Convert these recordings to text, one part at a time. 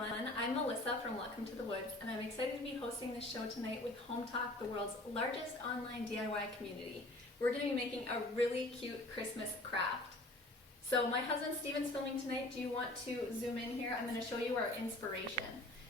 everyone, I'm Melissa from Welcome to the Woods, and I'm excited to be hosting this show tonight with Hometalk, the world's largest online DIY community. We're going to be making a really cute Christmas craft. So my husband Steven's filming tonight. Do you want to zoom in here? I'm going to show you our inspiration.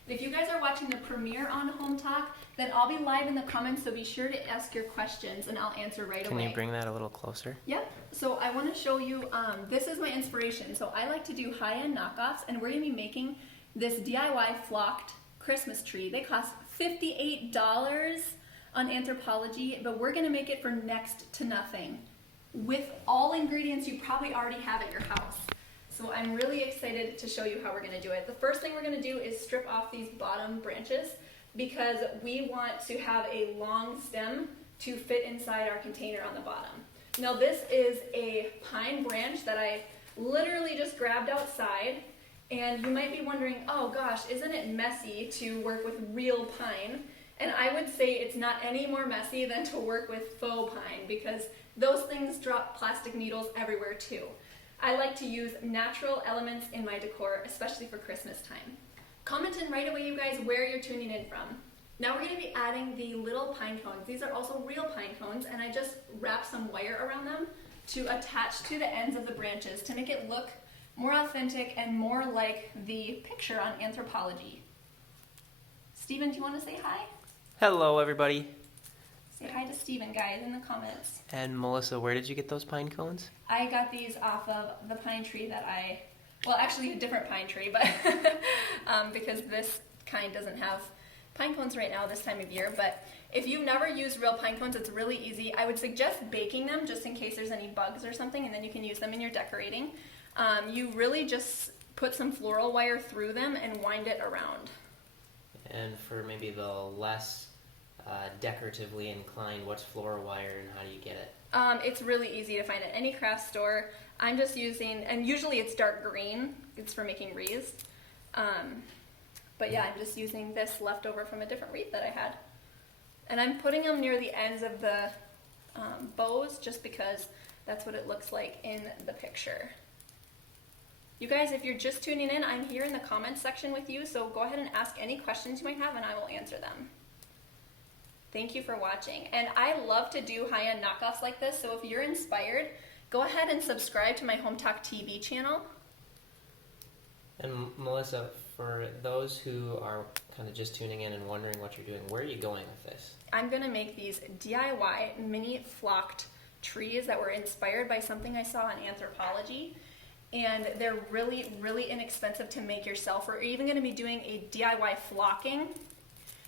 And if you guys are watching the premiere on Hometalk, then I'll be live in the comments, so be sure to ask your questions and I'll answer right away. Can you bring that a little closer? Yep. So I want to show you, this is my inspiration. So I like to do high-end knockoffs, and we're going to be making this DIY flocked Christmas tree. They cost $58 on Anthropologie, but we're going to make it for next to nothing with all ingredients you probably already have at your house. So I'm really excited to show you how we're going to do it. The first thing we're going to do is strip off these bottom branches because we want to have a long stem to fit inside our container on the bottom. Now this is a pine branch that I literally just grabbed outside, and you might be wondering, oh gosh, isn't it messy to work with real pine? And I would say it's not any more messy than to work with faux pine, because those things drop plastic needles everywhere too. I like to use natural elements in my decor, especially for Christmas time. Comment in right away, you guys, where you're tuning in from. Now we're going to be adding the little pine cones. These are also real pine cones, and I just wrapped some wire around them to attach to the ends of the branches to make it look more authentic and more like the picture on Anthropologie. Steven, do you want to say hi? Hello, everybody. Say hi to Steven, guys, in the comments. And Melissa, where did you get those pine cones? I got these off of the pine tree that well, actually a different pine tree, but because this kind doesn't have pine cones right now this time of year. But if you've never used real pine cones, it's really easy. I would suggest baking them just in case there's any bugs or something, and then you can use them in your decorating. You really just put some floral wire through them and wind it around. And for maybe the less decoratively inclined, what's floral wire and how do you get it? It's really easy to find at any craft store. I'm just using, and usually it's dark green. It's for making wreaths. But yeah, I'm just using this leftover from a different wreath that I had. And I'm putting them near the ends of the bows just because that's what it looks like in the picture. You guys, if you're just tuning in, I'm here in the comments section with you, so go ahead and ask any questions you might have and I will answer them. Thank you for watching. And I love to do high-end knockoffs like this, so if you're inspired, go ahead and subscribe to my Hometalk TV channel. And Melissa, for those who are kind of just tuning in and wondering what you're doing, where are you going with this? I'm going to make these DIY mini flocked trees that were inspired by something I saw on Anthropologie. And they're really, really inexpensive to make yourself. We're even going to be doing a DIY flocking.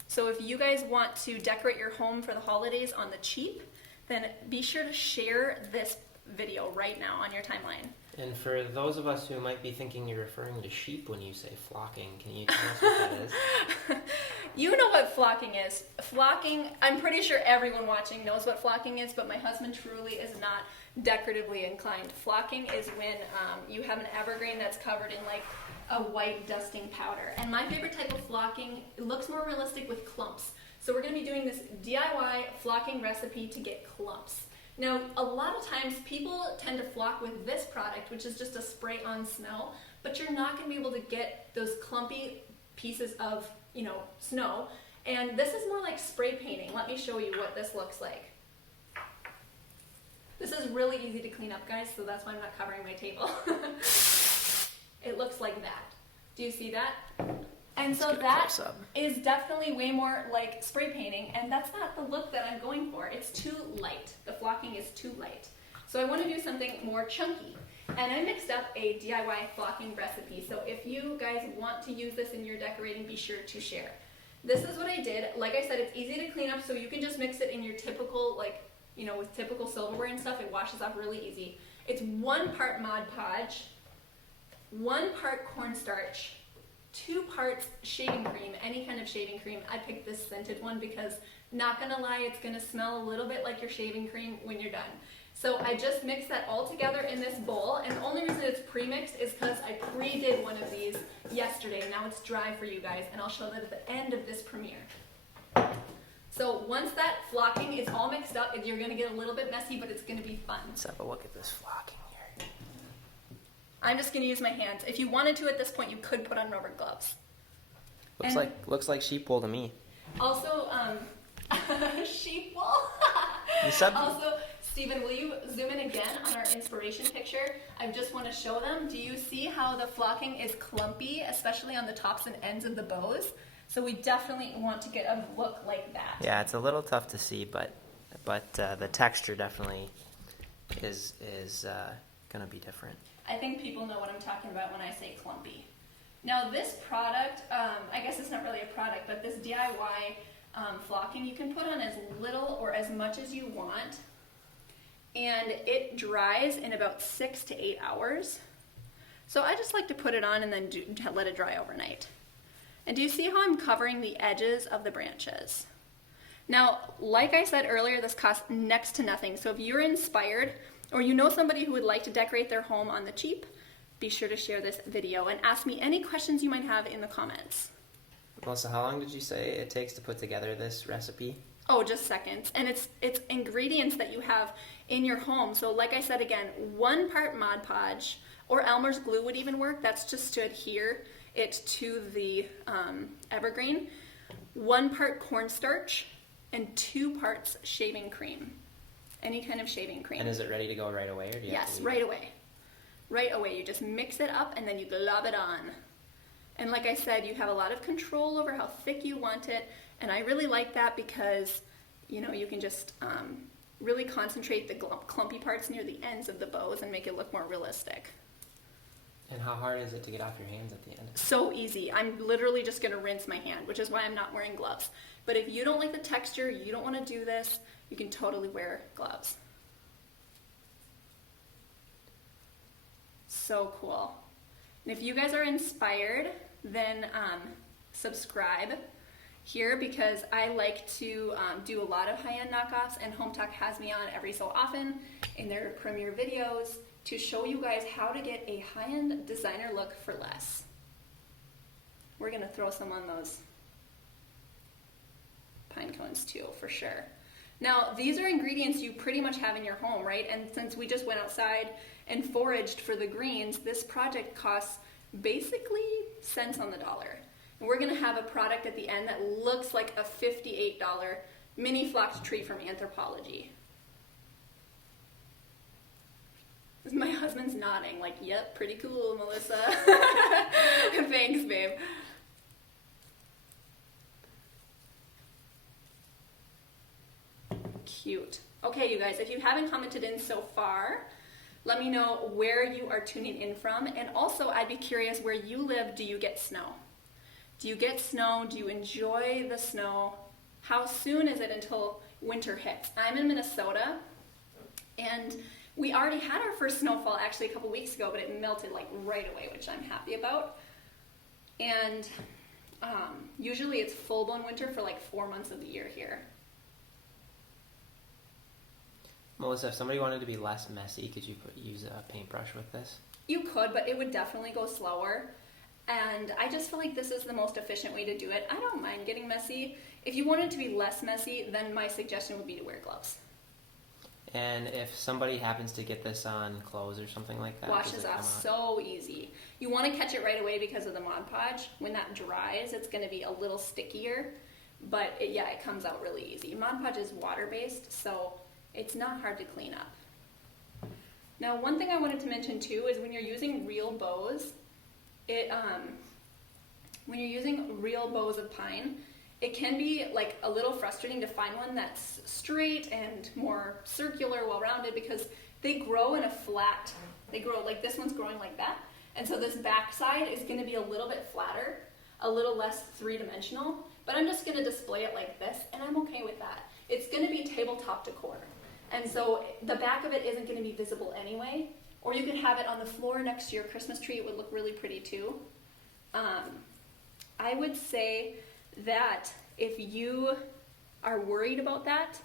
So if you guys want to decorate your home for the holidays on the cheap, then be sure to share this video right now on your timeline. And for those of us who might be thinking you're referring to sheep when you say flocking, can you tell us what that is? You know what flocking is. Flocking, I'm pretty sure everyone watching knows what flocking is, but my husband truly is not decoratively inclined. Flocking is when you have an evergreen that's covered in like a white dusting powder. And my favorite type of flocking, it looks more realistic with clumps. So we're going to be doing this DIY flocking recipe to get clumps. Now, a lot of times people tend to flock with this product, which is just a spray on snow, but you're not going to be able to get those clumpy pieces of, snow. And this is more like spray painting. Let me show you what this looks like. This is really easy to clean up, guys, so that's why I'm not covering my table. It looks like that. Do you see that? And so that is definitely way more like spray painting, and that's not the look that I'm going for. It's too light. The flocking is too light. So I want to do something more chunky. And I mixed up a DIY flocking recipe. So if you guys want to use this in your decorating, be sure to share. This is what I did. Like I said, it's easy to clean up, so you can just mix it in your typical, with typical silverware and stuff. It washes off really easy. It's 1 part Mod Podge, 1 part cornstarch, 2 parts shaving cream, any kind of shaving cream. I picked this scented one because, not gonna lie, it's gonna smell a little bit like your shaving cream when you're done. So I just mixed that all together in this bowl, and the only reason it's pre-mixed is because I pre-did one of these yesterday. Now it's dry for you guys, and I'll show that at the end of this premiere. So once that flocking is all mixed up, you're gonna get a little bit messy, but it's gonna be fun. Let's have a look at this flocking here. I'm just gonna use my hands. If you wanted to at this point, you could put on rubber gloves. Looks like sheep wool to me. Also, sheep wool. You said Also, Stephen, will you zoom in again on our inspiration picture? I just want to show them. Do you see how the flocking is clumpy, especially on the tops and ends of the bows? So we definitely want to get a look like that. Yeah, it's a little tough to see, but the texture definitely is going to be different. I think people know what I'm talking about when I say clumpy. Now this product, I guess it's not really a product, but this DIY flocking, you can put on as little or as much as you want. And it dries in about 6 to 8 hours. So I just like to put it on and then let it dry overnight. And do you see how I'm covering the edges of the branches? Now, like I said earlier, this costs next to nothing. So if you're inspired or you know somebody who would like to decorate their home on the cheap, be sure to share this video and ask me any questions you might have in the comments. Melissa, how long did you say it takes to put together this recipe? Oh, just seconds. And it's ingredients that you have in your home. So like I said again, 1 part Mod Podge, or Elmer's glue would even work. That's just to adhere it to the evergreen. 1 part cornstarch and 2 parts shaving cream. Any kind of shaving cream. And is it ready to go right away, or do you have to Yes, leave right it? away. Right away. You just mix it up and then you glob it on. And like I said, you have a lot of control over how thick you want it. And I really like that because, you know, you can just really concentrate the clumpy parts near the ends of the bows and make it look more realistic. And how hard is it to get off your hands at the end? So easy. I'm literally just going to rinse my hand, which is why I'm not wearing gloves. But if you don't like the texture, you don't want to do this, you can totally wear gloves. So cool. And if you guys are inspired, then subscribe here because I like to do a lot of high-end knockoffs, and Hometalk has me on every so often in their premiere videos to show you guys how to get a high-end designer look for less. We're going to throw some on those pine cones too, for sure. Now, these are ingredients you pretty much have in your home, right? And since we just went outside and foraged for the greens, this project costs basically cents on the dollar. And we're going to have a product at the end that looks like a $58 mini flocked tree from Anthropology. My husband's nodding like, yep, pretty cool, Melissa. Thanks, babe. Cute. Okay, you guys, if you haven't commented in so far, let me know where you are tuning in from. And also, I'd be curious, where you live, do you get snow? Do you get snow? Do you enjoy the snow? How soon is it until winter hits? I'm in Minnesota, and we already had our first snowfall actually a couple weeks ago, but it melted like right away, which I'm happy about. And usually it's full-blown winter for like 4 months of the year here. Melissa, if somebody wanted to be less messy, could you use a paintbrush with this? You could, but it would definitely go slower. And I just feel like this is the most efficient way to do it. I don't mind getting messy. If you want it to be less messy, then my suggestion would be to wear gloves. And if somebody happens to get this on clothes or something like that, Washes off so easy. You want to catch it right away because of the Mod Podge. When that dries, it's going to be a little stickier, but it comes out really easy. Mod Podge is water-based, so it's not hard to clean up. Now, one thing I wanted to mention too is when you're using real bows, when you're using real bows of pine, it can be like a little frustrating to find one that's straight and more circular, well-rounded, because they grow in a flat. They grow like this one's growing like that, and so this back side is going to be a little bit flatter, a little less three-dimensional. But I'm just going to display it like this, and I'm okay with that. It's going to be tabletop decor, and so the back of it isn't going to be visible anyway. Or you could have it on the floor next to your Christmas tree. It would look really pretty too. I would say that if you are worried about that,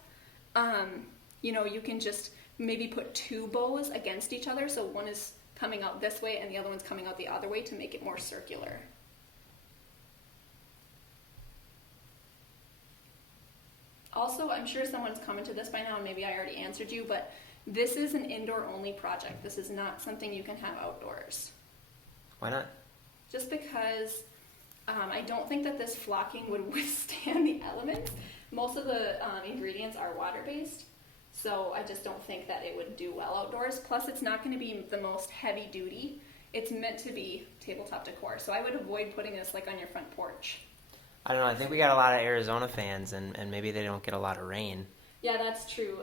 you can just maybe put 2 bows against each other. So one is coming out this way and the other one's coming out the other way to make it more circular. Also, I'm sure someone's commented this by now, and maybe I already answered you, but this is an indoor-only project. This is not something you can have outdoors. Why not? Just because I don't think that this flocking would withstand the elements. Most of the ingredients are water-based, so I just don't think that it would do well outdoors. Plus, it's not going to be the most heavy-duty. It's meant to be tabletop decor, so I would avoid putting this like on your front porch. I don't know. I think we got a lot of Arizona fans, and maybe they don't get a lot of rain. Yeah, that's true.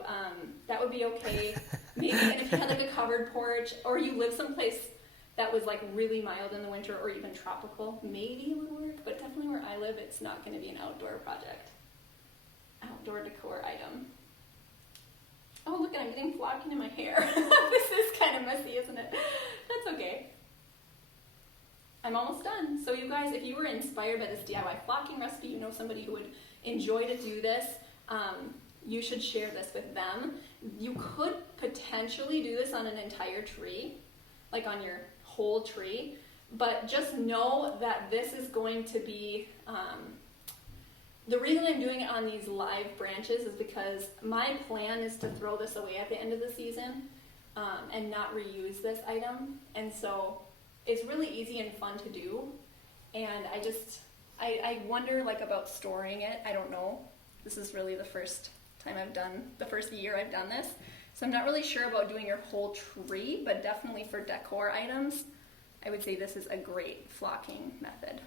That would be okay. Maybe and if you had like a covered porch, or you live someplace that was like really mild in the winter, or even tropical, maybe it would work. But definitely where I live, it's not going to be an outdoor project. Outdoor decor item. Oh, look, I'm getting flocking in my hair. This is kind of messy, isn't it? That's okay. I'm almost done. So you guys, if you were inspired by this DIY flocking recipe, you know somebody who would enjoy to do this, you should share this with them. You could potentially do this on an entire tree, like on your whole tree, but just know that this is going to be, the reason I'm doing it on these live branches is because my plan is to throw this away at the end of the season and not reuse this item. And so it's really easy and fun to do. And I wonder like about storing it. I don't know. This is really the first year I've done this. So I'm not really sure about doing your whole tree, but definitely for decor items, I would say this is a great flocking method.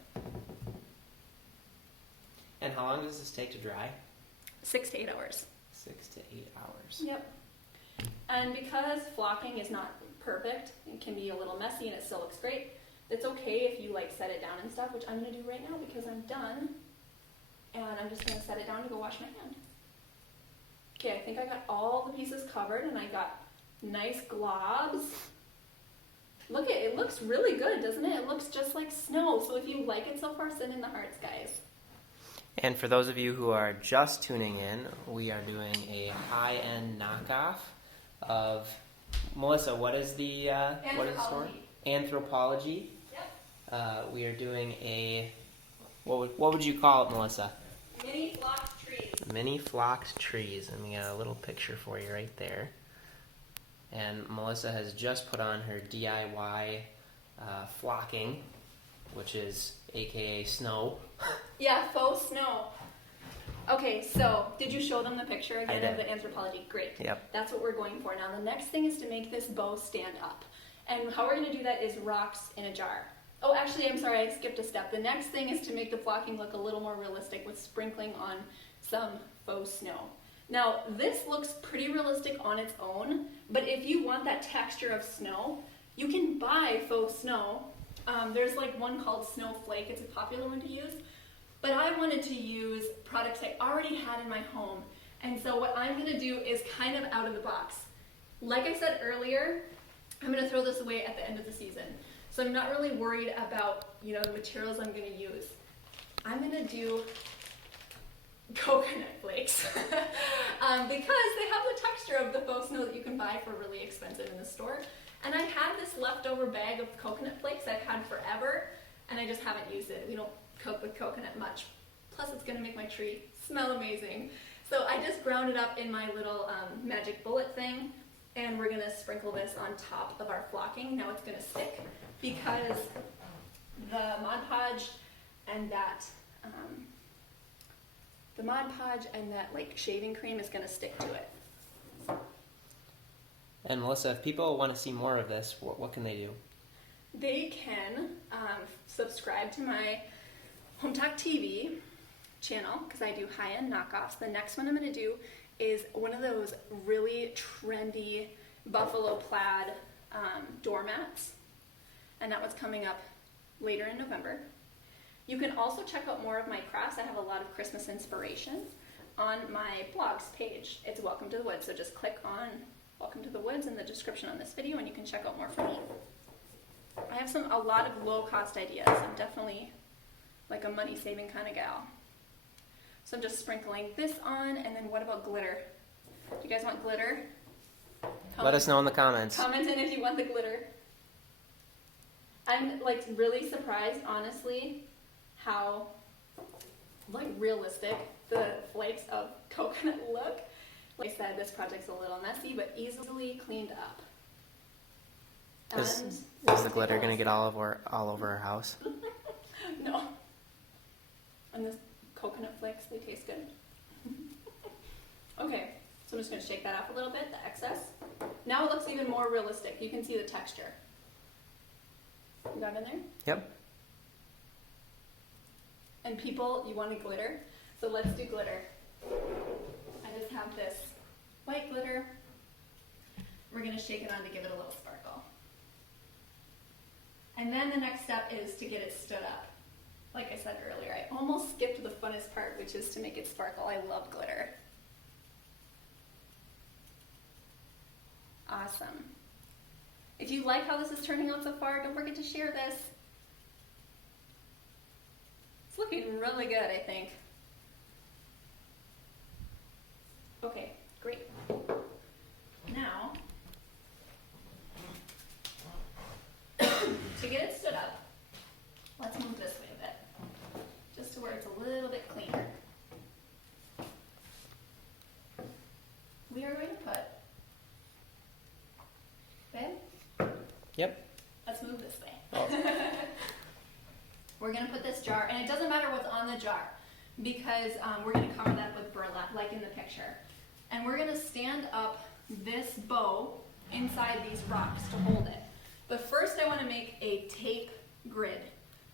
And how long does this take to dry? 6 to 8 hours. 6 to 8 hours. Yep. And because flocking is not perfect, it can be a little messy and it still looks great, it's okay if you like set it down and stuff, which I'm going to do right now because I'm done. And I'm just going to set it down to go wash my hand. Okay, I think I got all the pieces covered and I got nice globs. Look, it looks really good, doesn't it? It looks just like snow. So if you like it so far, send in the hearts, guys. And for those of you who are just tuning in, we are doing a high-end knockoff of, Melissa, what is the store? Anthropology. Yep. We are doing a, what would you call it, Melissa? Mini flocked trees. Mini flocked trees. And we got a little picture for you right there. And Melissa has just put on her DIY flocking, which is AKA snow. Yeah, faux snow. Okay, so did you show them the picture again of the anthropology? Great. Yep. That's what we're going for. Now the next thing is to make this bow stand up. And how we're going to do that is rocks in a jar. Oh, actually, I'm sorry, I skipped a step. The next thing is to make the flocking look a little more realistic with sprinkling on some faux snow. Now, this looks pretty realistic on its own, but if you want that texture of snow, you can buy faux snow. There's like one called Snowflake. It's a popular one to use. But I wanted to use products I already had in my home. And so what I'm going to do is kind of out of the box. Like I said earlier, I'm going to throw this away at the end of the season. So I'm not really worried about, the materials I'm going to use. I'm going to do coconut flakes because they have the texture of the faux snow that you can buy for really expensive in the store. And I had this leftover bag of coconut flakes I've had forever, and I just haven't used it. We don't cook with coconut much. Plus, it's going to make my tree smell amazing. So I just ground it up in my little magic bullet thing, and we're going to sprinkle this on top of our flocking. Now it's going to stick because the Mod Podge and that like shaving cream is going to stick to it. And Melissa, if people want to see more of this, what can they do? They can subscribe to my Hometalk TV channel because I do high-end knockoffs. The next one I'm going to do is one of those really trendy buffalo plaid doormats, and that one's coming up later in November. You can also check out more of my crafts. I have a lot of Christmas inspiration on my blogs page. It's Welcome to the Woods, so just click on Welcome to the Woods in the description on this video and you can check out more from me. I have a lot of low-cost ideas. I'm definitely like a money-saving kind of gal. So I'm just sprinkling this on, and then what about glitter? Do you guys want glitter? Let us know in the comments. Comment in if you want the glitter. I'm like really surprised, honestly, how like realistic the flakes of coconut look. Like I said, this project's a little messy, but easily cleaned up. Is the glitter going to get all over our house? No. And the coconut flakes, they taste good. Okay, so I'm just going to shake that off a little bit, the excess. Now it looks even more realistic. You can see the texture. You got it in there? Yep. And people, you wanted glitter, so let's do glitter. I just have this white glitter. We're going to shake it on to give it a little sparkle. And then the next step is to get it stood up. Like I said earlier, I almost skipped the funnest part, which is to make it sparkle. I love glitter. Awesome. If you like how this is turning out so far, don't forget to share this. It's looking really good, I think. Okay, great. Now, to get it stood up, let's move this way a bit, just to where it's a little bit cleaner. We are going to put, babe? Yep. Let's move this way. Oh. We're going to put this jar, and it doesn't matter what's on the jar, because we're going to cover that with burlap, like in the picture. And we're going to stand up this bow inside these rocks to hold it. But first I want to make a tape grid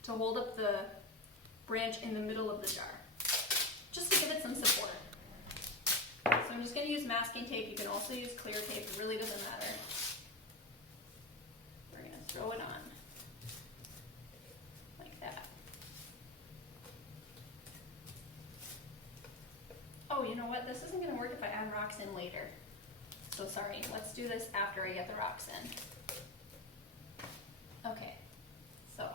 to hold up the branch in the middle of the jar, just to give it some support. So I'm just going to use masking tape. You can also use clear tape. It really doesn't matter. We're going to throw it on like that. Oh, you know what? This isn't going to work if I add rocks in later. So sorry. Let's do this after I get the rocks in. Okay, so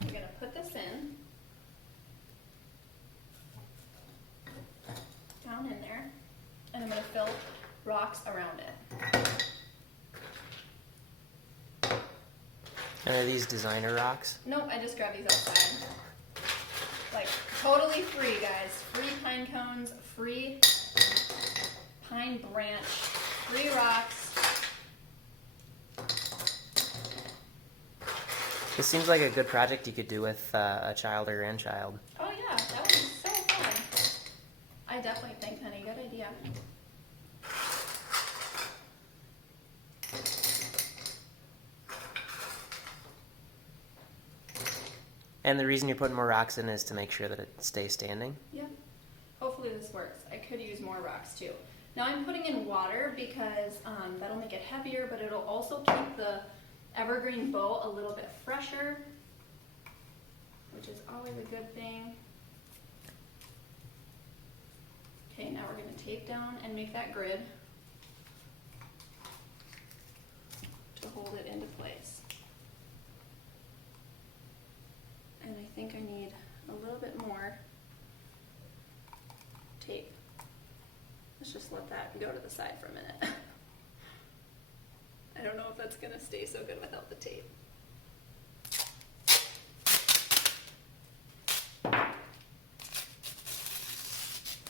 we're going to put this in, down in there, and I'm going to fill rocks around it. And are these designer rocks? Nope, I just grabbed these outside. Like, totally free, guys. Free pine cones, free pine branch, free rocks. This seems like a good project you could do with a child or grandchild. Oh yeah, that would be so fun. I definitely think, honey, good idea. And the reason you're putting more rocks in is to make sure that it stays standing? Yep. Hopefully this works. I could use more rocks too. Now I'm putting in water because that'll make it heavier, but it'll also keep the evergreen bow a little bit fresher, which is always a good thing. Okay, now we're going to tape down and make that grid to hold it into place. And I think I need a little bit more tape. Let's just let that go to the side for a minute. I don't know if that's going to stay so good without the tape.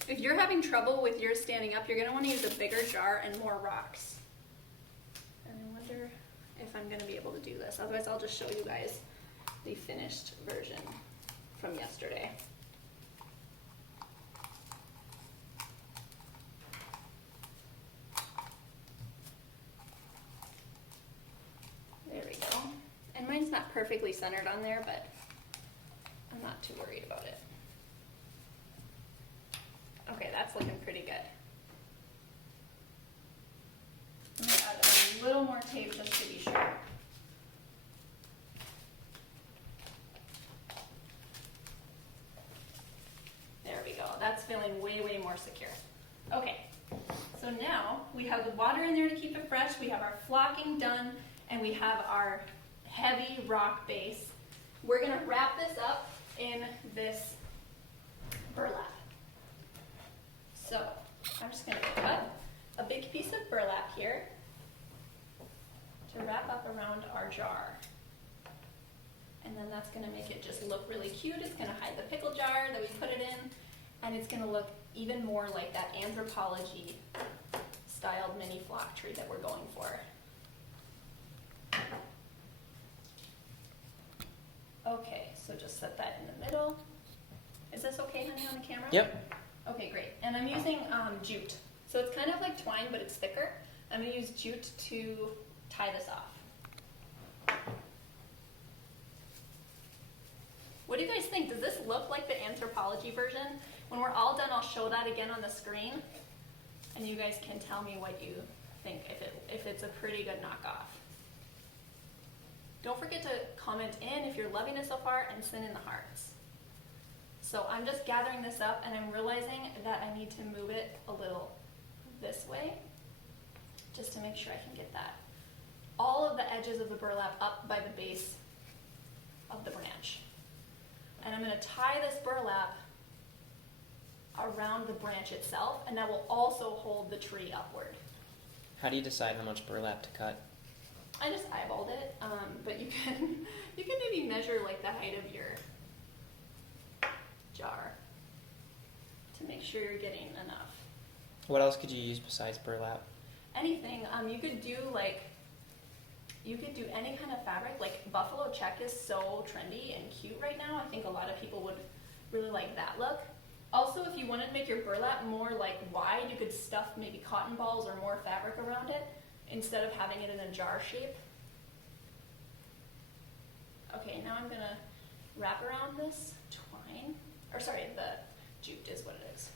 If you're having trouble with yours standing up, you're going to want to use a bigger jar and more rocks. And I wonder if I'm going to be able to do this. Otherwise, I'll just show you guys the finished version from yesterday. There we go. And mine's not perfectly centered on there, but I'm not too worried about it. Okay, that's looking pretty good. I'm going to add a little more tape just to be sure. There we go. That's feeling way, way more secure. Okay, so now we have the water in there to keep it fresh. We have our flocking done, and we have our heavy rock base. We're going to wrap this up in this burlap. So I'm just going to cut a big piece of burlap here to wrap up around our jar. And then that's going to make it just look really cute. It's going to hide the pickle jar that we put it in, and it's going to look even more like that anthropology styled mini flock tree that we're going for. Okay, so just set that in the middle. Is this okay, honey, on the camera? Yep. Okay, great. And I'm using jute. So it's kind of like twine, but it's thicker. I'm going to use jute to tie this off. What do you guys think? Does this look like the anthropology version? When we're all done, I'll show that again on the screen, and you guys can tell me what you think, if it's a pretty good knockoff. Don't forget to comment in if you're loving it so far, and send in the hearts. So I'm just gathering this up, and I'm realizing that I need to move it a little this way, just to make sure I can get that. All of the edges of the burlap up by the base of the branch. And I'm going to tie this burlap around the branch itself, and that will also hold the tree upward. How do you decide how much burlap to cut? I just eyeballed it, but you can maybe measure like the height of your jar to make sure you're getting enough. What else could you use besides burlap? Anything. You could do any kind of fabric. Like buffalo check is so trendy and cute right now. I think a lot of people would really like that look. Also, if you wanted to make your burlap more like wide, you could stuff maybe cotton balls or more fabric around it instead of having it in a jar shape. Okay, now I'm gonna wrap around this twine, or sorry, the jute is what it is,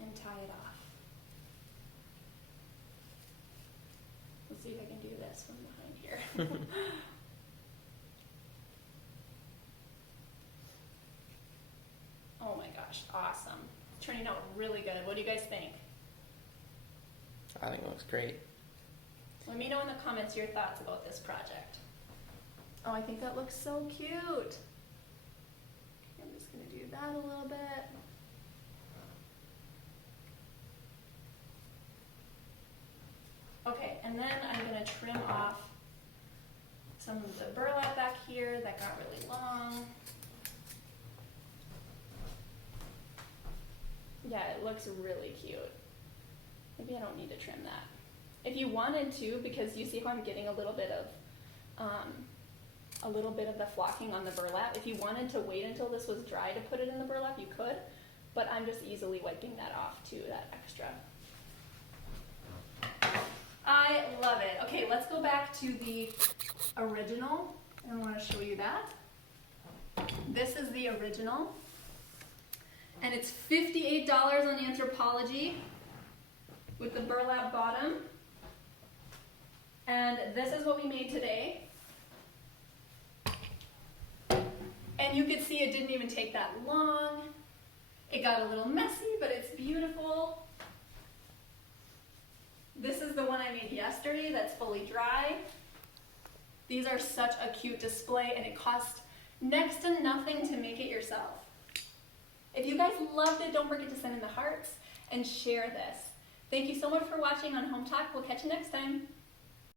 and tie it off. Let's see if I can do this from behind here. Oh my gosh, awesome. Turning out really good. What do you guys think? I think it looks great. Let me know in the comments your thoughts about this project. Oh, I think that looks so cute. I'm just going to do that a little bit. Okay, and then I'm going to trim off some of the burlap back here that got really long. Yeah, it looks really cute. Maybe I don't need to trim that. If you wanted to, because you see how I'm getting a little bit of the flocking on the burlap, if you wanted to wait until this was dry to put it in the burlap, you could, but I'm just easily wiping that off too, that extra. I love it. Okay, let's go back to the original. I want to show you that. This is the original. And it's $58 on Anthropology with the burlap bottom. And this is what we made today. And you could see it didn't even take that long. It got a little messy, but it's beautiful. This is the one I made yesterday that's fully dry. These are such a cute display, and it cost next to nothing to make it yourself. If you guys loved it, don't forget to send in the hearts and share this. Thank you so much for watching on Hometalk. We'll catch you next time.